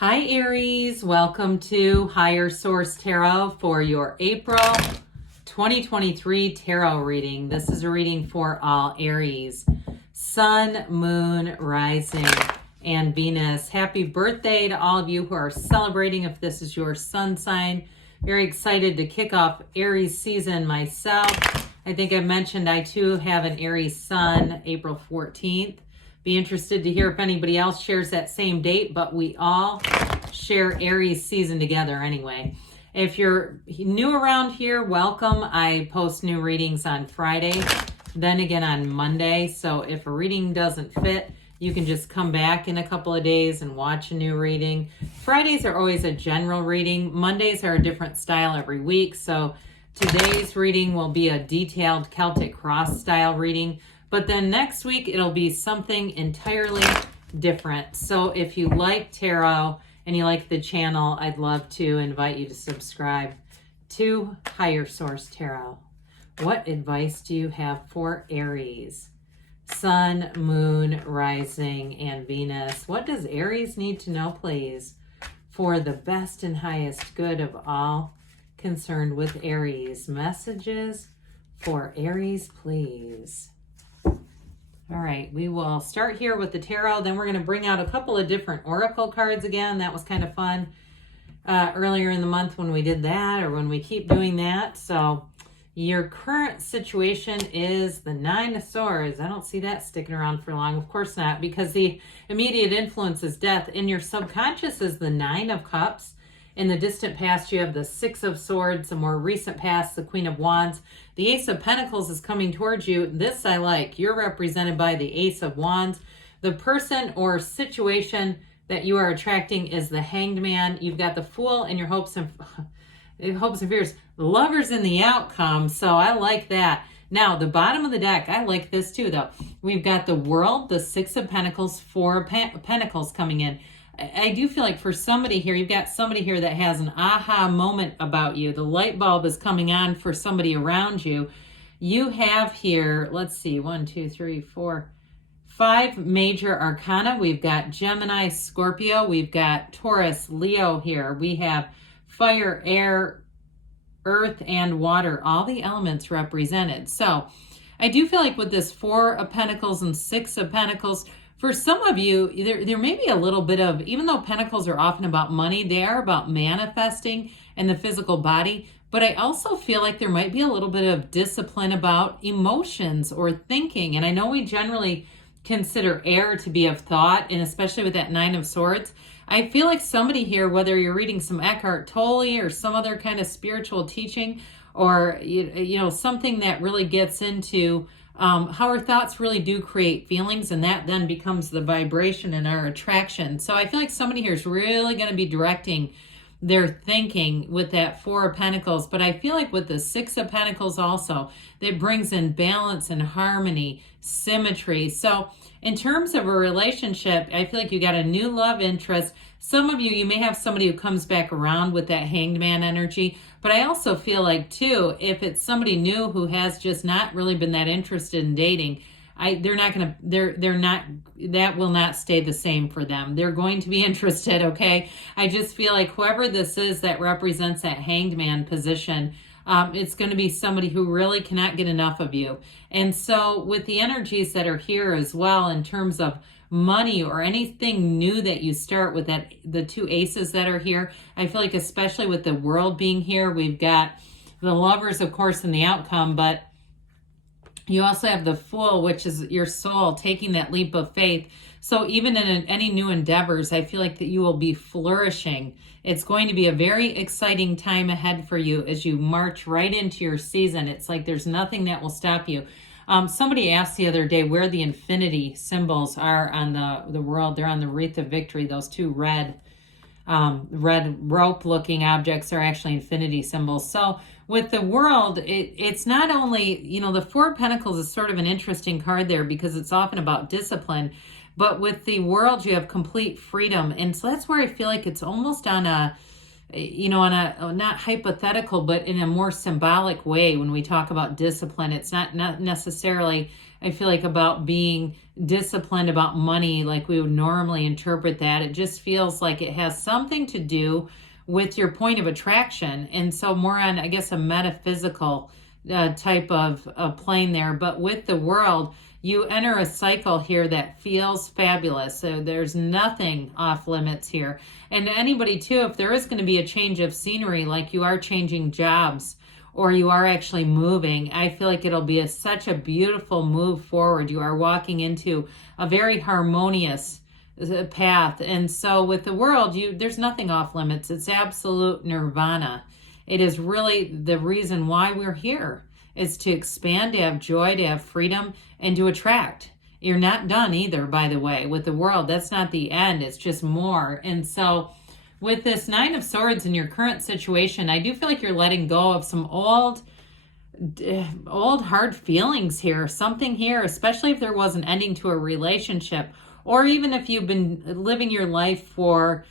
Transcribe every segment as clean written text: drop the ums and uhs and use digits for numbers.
Hi Aries, welcome to Higher Source Tarot for your April 2023 tarot reading. This is a reading for all Aries, Sun, Moon, Rising, and Venus. Happy birthday to all of you who are celebrating if this is your sun sign. Very excited to kick off Aries season myself. I think I mentioned I too have an Aries sun, April 14th. Be interested to hear if anybody else shares that same date, but we all share Aries season together anyway. If you're new around here, welcome. I post new readings on Friday, then again on Monday. So if a reading doesn't fit, you can just come back in a couple of days and watch a new reading. Fridays are always a general reading. Mondays are a different style every week. So today's reading will be a detailed Celtic cross style reading. But then next week, it'll be something entirely different. So if you like tarot and you like the channel, I'd love to invite you to subscribe to Higher Source Tarot. What advice do you have for Aries? Sun, Moon, Rising, and Venus. What does Aries need to know, please, for the best and highest good of all concerned with Aries? Messages for Aries, please. All right, we will start here with the tarot. Then we're going to bring out a couple of different oracle cards again. That was kind of fun earlier in the month when we did that, or when we keep doing that. So your current situation is the Nine of Swords. I don't see that sticking around for long. Of course not, because the immediate influence is death. In your subconscious is the Nine of Cups. In the distant past, you have the Six of Swords. The more recent past, the Queen of Wands. The Ace of Pentacles is coming towards you. This I like. You're represented by the Ace of Wands. The person or situation that you are attracting is the Hanged Man. You've got the Fool and your hopes and fears. The Lover's in the outcome, so I like that. Now, the bottom of the deck, I like this too, though. We've got the World, the Six of Pentacles, Four of Pentacles coming in. I do feel like for somebody here, you've got somebody here that has an aha moment about you. The light bulb is coming on for somebody around you. You have here, let's see, 1, 2, 3, 4, 5 major arcana. We've got Gemini, Scorpio. We've got Taurus, Leo here. We have fire, air, earth, and water. All the elements represented. So I do feel like with this Four of Pentacles and Six of Pentacles, for some of you, there may be a little bit of, even though Pentacles are often about money, they are about manifesting and the physical body. But I also feel like there might be a little bit of discipline about emotions or thinking. And I know we generally consider air to be of thought, and especially with that Nine of Swords. I feel like somebody here, whether you're reading some Eckhart Tolle or some other kind of spiritual teaching, or you know something that really gets into how our thoughts really do create feelings, and that then becomes the vibration in our attraction. So I feel like somebody here is really going to be directing their thinking with that Four of Pentacles. But I feel like with the Six of Pentacles also, that brings in balance and harmony, symmetry. So in terms of a relationship, I feel like you got a new love interest. Some of you, you may have somebody who comes back around with that Hanged Man energy. But I also feel like, too, if it's somebody new who has just not really been that interested in dating, that will not stay the same for them. They're going to be interested, okay? I just feel like whoever this is that represents that Hanged Man position, it's going to be somebody who really cannot get enough of you. And so with the energies that are here as well, in terms of money or anything new that you start with, that the two aces that are here, I feel like especially with the World being here, we've got the Lovers, of course, in the outcome, but you also have the Fool, which is your soul taking that leap of faith. So even in any new endeavors, I feel like that you will be flourishing. It's going to be a very exciting time ahead for you as you march right into your season. It's like there's nothing that will stop you. Somebody asked the other day where the infinity symbols are on the World. They're on the Wreath of Victory. Those two red rope looking objects are actually infinity symbols. So with the World, it's not only, you know, the Four of Pentacles is sort of an interesting card there because it's often about discipline. But with the World, you have complete freedom. And so that's where I feel like it's almost on a, you know, on a, not hypothetical, but in a more symbolic way when we talk about discipline. It's not necessarily I feel like about being disciplined about money, like we would normally interpret that. It just feels like it has something to do with your point of attraction. And so more on, I guess, a metaphysical type of plane there. But with the world, you enter a cycle here that feels fabulous. So there's nothing off limits here. And anybody too, if there is going to be a change of scenery, like you are changing jobs or you are actually moving, I feel like it'll be such a beautiful move forward. You are walking into a very harmonious path. And so with the world, there's nothing off limits. It's absolute nirvana. It is really the reason why we're here, is to expand, to have joy, to have freedom, and to attract. You're not done either, by the way, with the world. That's not the end. It's just more. And so with this Nine of Swords in your current situation, I do feel like you're letting go of some old hard feelings here. Something here, especially if there was an ending to a relationship, or even if you've been living your life for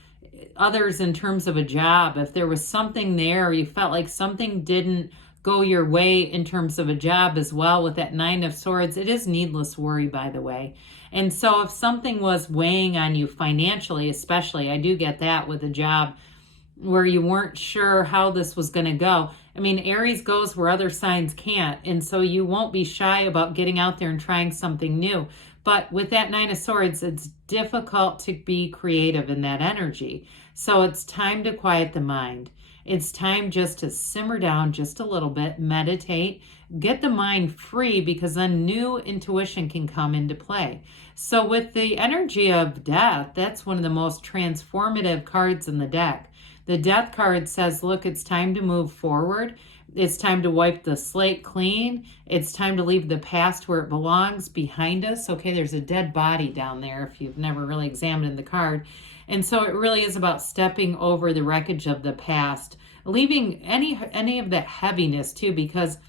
others in terms of a job, if there was something there, you felt like something didn't go your way in terms of a job as well with that Nine of Swords. It is needless worry, by the way. And so if something was weighing on you financially, especially, I do get that with a job where you weren't sure how this was going to go. I mean, Aries goes where other signs can't. And so you won't be shy about getting out there and trying something new. But with that Nine of Swords, it's difficult to be creative in that energy. So it's time to quiet the mind. It's time just to simmer down just a little bit, meditate, get the mind free, because then new intuition can come into play. So with the energy of death, that's one of the most transformative cards in the deck. The death card says, look, it's time to move forward. It's time to wipe the slate clean. It's time to leave the past where it belongs, behind us. Okay, there's a dead body down there if you've never really examined the card. And so it really is about stepping over the wreckage of the past, leaving any of that heaviness too, because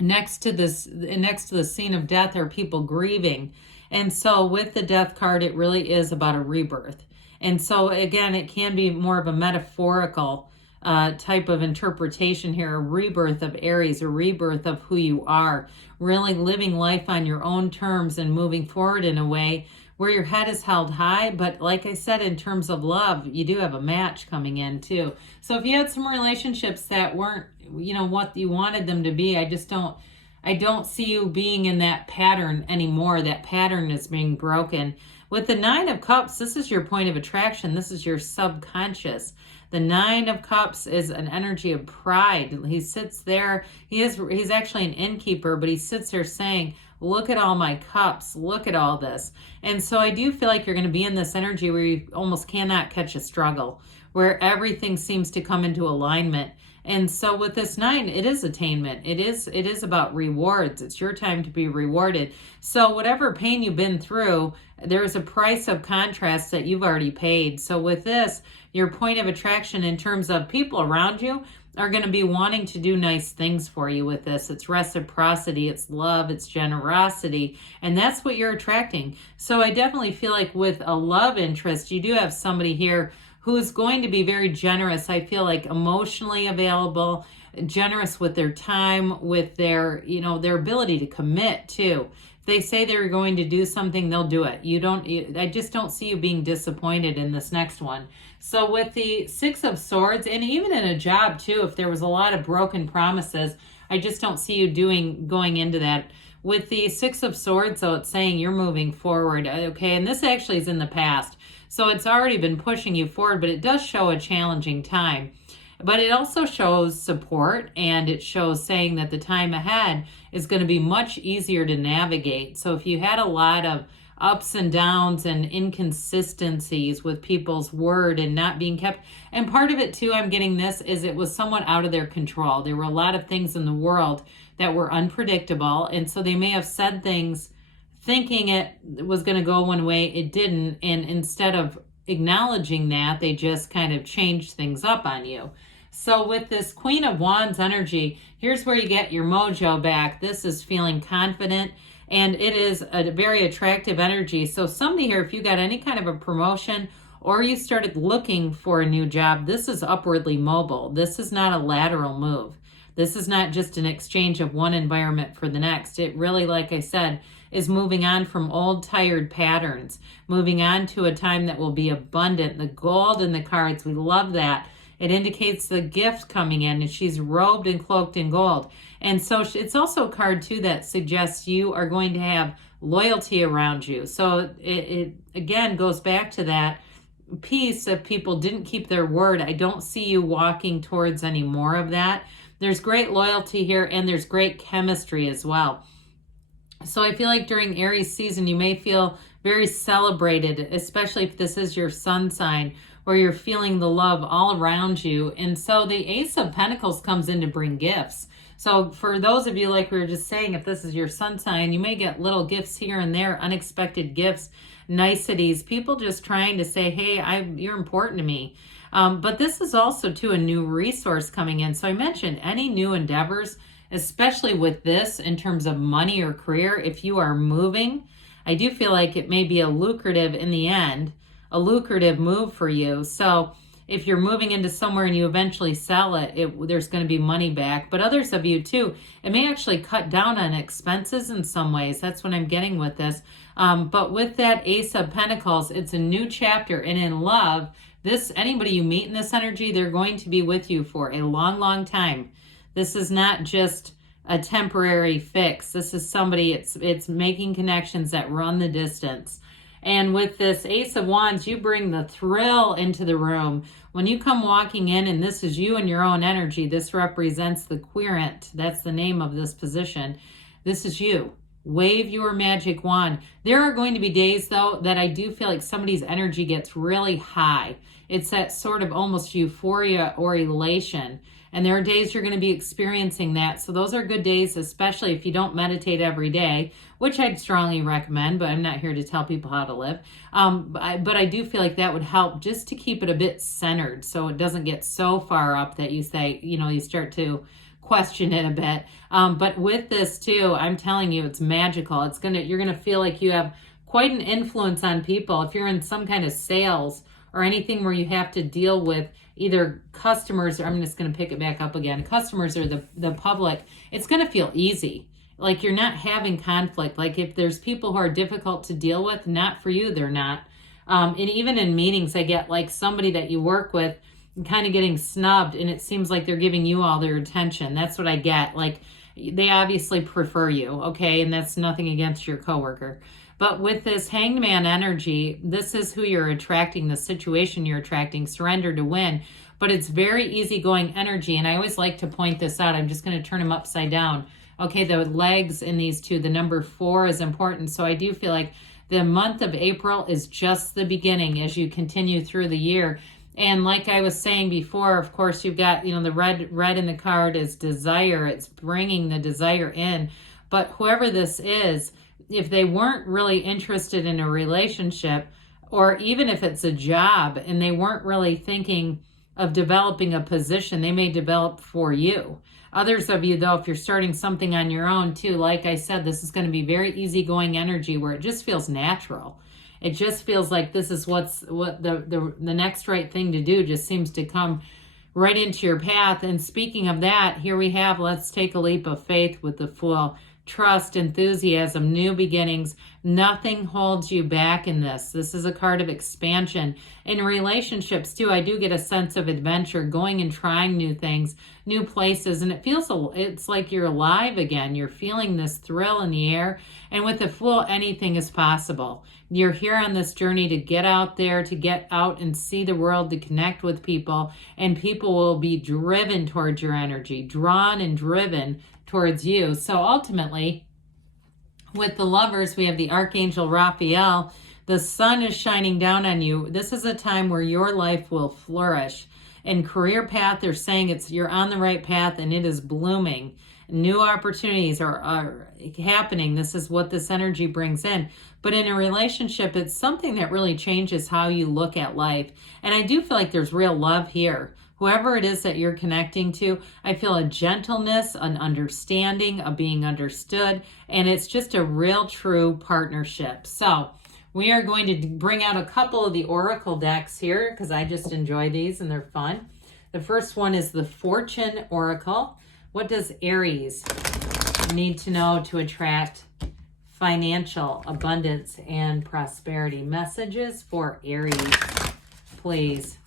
next to the scene of death are people grieving. And so with the death card, it really is about a rebirth. And so again, it can be more of a metaphorical type of interpretation here, a rebirth of Aries, a rebirth of who you are, really living life on your own terms and moving forward in a way where your head is held high. But like I said, in terms of love, you do have a match coming in too. So if you had some relationships that weren't, what you wanted them to be, I don't see you being in that pattern anymore. That pattern is being broken. With the Nine of Cups, this is your point of attraction. This is your subconscious. The Nine of Cups is an energy of pride. He sits there. He's actually an innkeeper, but he sits there saying, look at all my cups. Look at all this. And so I do feel like you're going to be in this energy where you almost cannot catch a struggle, where everything seems to come into alignment. And so with this nine, it is attainment. It is about rewards. It's your time to be rewarded. So whatever pain you've been through, there's a price of contrast that you've already paid. So with this, your point of attraction in terms of people around you are going to be wanting to do nice things for you with this. It's reciprocity, it's love, it's generosity, and that's what you're attracting. So I definitely feel like with a love interest, you do have somebody here who is going to be very generous. I feel like emotionally available, generous with their time, with their, their ability to commit too. If they say they're going to do something, they'll do it. I just don't see you being disappointed in this next one. So with the Six of Swords, and even in a job too, if there was a lot of broken promises, I just don't see you going into that. With the Six of Swords, though, it's saying you're moving forward, okay? And this actually is in the past. So it's already been pushing you forward, but it does show a challenging time. But it also shows support, and it shows saying that the time ahead is going to be much easier to navigate. So if you had a lot of ups and downs and inconsistencies with people's word and not being kept, and part of it too, I'm getting this, is it was somewhat out of their control. There were a lot of things in the world that were unpredictable, and so they may have said things thinking it was going to go one way, it didn't, and instead of acknowledging that, they just kind of changed things up on you. So with this Queen of Wands energy, here's where you get your mojo back. This is feeling confident, and it is a very attractive energy. So somebody here, if you got any kind of a promotion or you started looking for a new job, this is upwardly mobile. This is not a lateral move. This is not just an exchange of one environment for the next. It really, like I said, is moving on from old tired patterns, moving on to a time that will be abundant. The gold in the cards, we love that. It indicates the gift coming in, and she's robed and cloaked in gold. And so it's also a card too that suggests you are going to have loyalty around you. So it again goes back to that piece of people didn't keep their word. I don't see you walking towards any more of that. There's great loyalty here, and there's great chemistry as well. So I feel like during Aries season, you may feel very celebrated, especially if this is your sun sign, where you're feeling the love all around you. And so the Ace of Pentacles comes in to bring gifts. So for those of you, like we were just saying, if this is your sun sign, you may get little gifts here and there, unexpected gifts, niceties, people just trying to say, hey, you're important to me. But this is also too a new resource coming in. So I mentioned any new endeavors, especially with this in terms of money or career. If you are moving, I do feel like it may be a lucrative in the end, a lucrative move for you. So if you're moving into somewhere and you eventually sell it, there's going to be money back. But others of you too, it may actually cut down on expenses in some ways. That's what I'm getting with this. But with that Ace of Pentacles, it's a new chapter. And in love, anybody you meet in this energy, they're going to be with you for a long, long time. This is not just a temporary fix. This is somebody, it's making connections that run the distance. And with this Ace of Wands, you bring the thrill into the room. When you come walking in, and this is you and your own energy, this represents the querent. That's the name of this position. This is you. Wave your magic wand. There are going to be days, though, that I do feel like somebody's energy gets really high. It's that sort of almost euphoria or elation. And there are days you're going to be experiencing that. So those are good days, especially if you don't meditate every day, which I'd strongly recommend, but I'm not here to tell people how to live. But I do feel like that would help just to keep it a bit centered so it doesn't get so far up that you say, you start to question it a bit. But with this too, I'm telling you, it's magical. You're going to feel like you have quite an influence on people. If you're in some kind of sales or anything where you have to deal with either customers, or I'm just going to pick it back up again, customers or the public, it's going to feel easy. Like you're not having conflict. Like if there's people who are difficult to deal with, not for you, they're not. And even in meetings, I get like somebody that you work with kind of getting snubbed, and it seems like they're giving you all their attention. That's what I get. Like they obviously prefer you, okay? And that's nothing against your coworker. But with this Hanged Man energy, this is who you're attracting, the situation you're attracting, surrender to win. But it's very easygoing energy. And I always like to point this out. I'm just going to turn them upside down. Okay, the legs in these two, the number 4 is important. So I do feel like the month of April is just the beginning as you continue through the year. And like I was saying before, of course, you've got, the red in the card is desire. It's bringing the desire in. But whoever this is, if they weren't really interested in a relationship, or even if it's a job and they weren't really thinking of developing a position, they may develop for you. Others of you, though, if you're starting something on your own too, like I said, this is going to be very easygoing energy where it just feels natural. It just feels like this is what the next right thing to do just seems to come right into your path. And speaking of that, here we have, let's take a leap of faith with the Fool. Trust, enthusiasm, new beginnings. Nothing holds you back in this. This is a card of expansion. In relationships, too, I do get a sense of adventure, going and trying new things, new places, and it's like you're alive again. You're feeling this thrill in the air, and with the Fool, anything is possible. You're here on this journey to get out there, to get out and see the world, to connect with people, and people will be driven towards your energy, drawn and driven towards you. So ultimately, with the Lovers, we have the Archangel Raphael. The sun is shining down on you. This is a time where your life will flourish. In career path, they're saying you're on the right path and it is blooming. New opportunities are happening. This is what this energy brings in. But in a relationship, it's something that really changes how you look at life. And I do feel like there's real love here. Whoever it is that you're connecting to, I feel a gentleness, an understanding, a being understood, and it's just a real true partnership. So we are going to bring out a couple of the Oracle decks here because I just enjoy these and they're fun. The first one is the Fortune Oracle. What does Aries need to know to attract financial abundance and prosperity? Messages for Aries, please.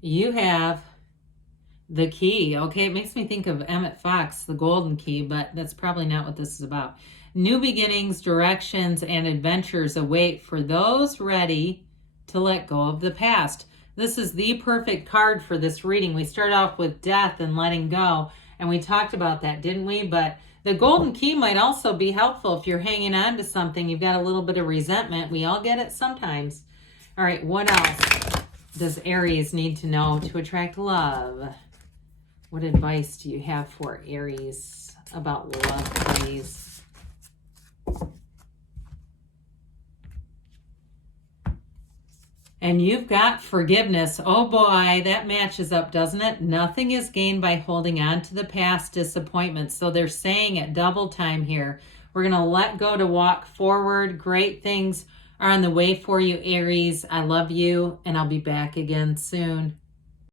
You have the key. Okay, it makes me think of Emmett Fox, the golden key, but that's probably not what this is about. New beginnings, directions, and adventures await for those ready to let go of the past. This is the perfect card for this reading. We start off with death and letting go, and we talked about that, didn't we? But the golden key might also be helpful if you're hanging on to something. You've got a little bit of resentment. We all get it sometimes. All right, what else does Aries need to know to attract love? What advice do you have for Aries about love, please? And you've got forgiveness. Oh boy, that matches up, doesn't it? Nothing is gained by holding on to the past disappointments. So they're saying it double time here. We're going to let go to walk forward. Great things are on the way for you, Aries. I love you, and I'll be back again soon.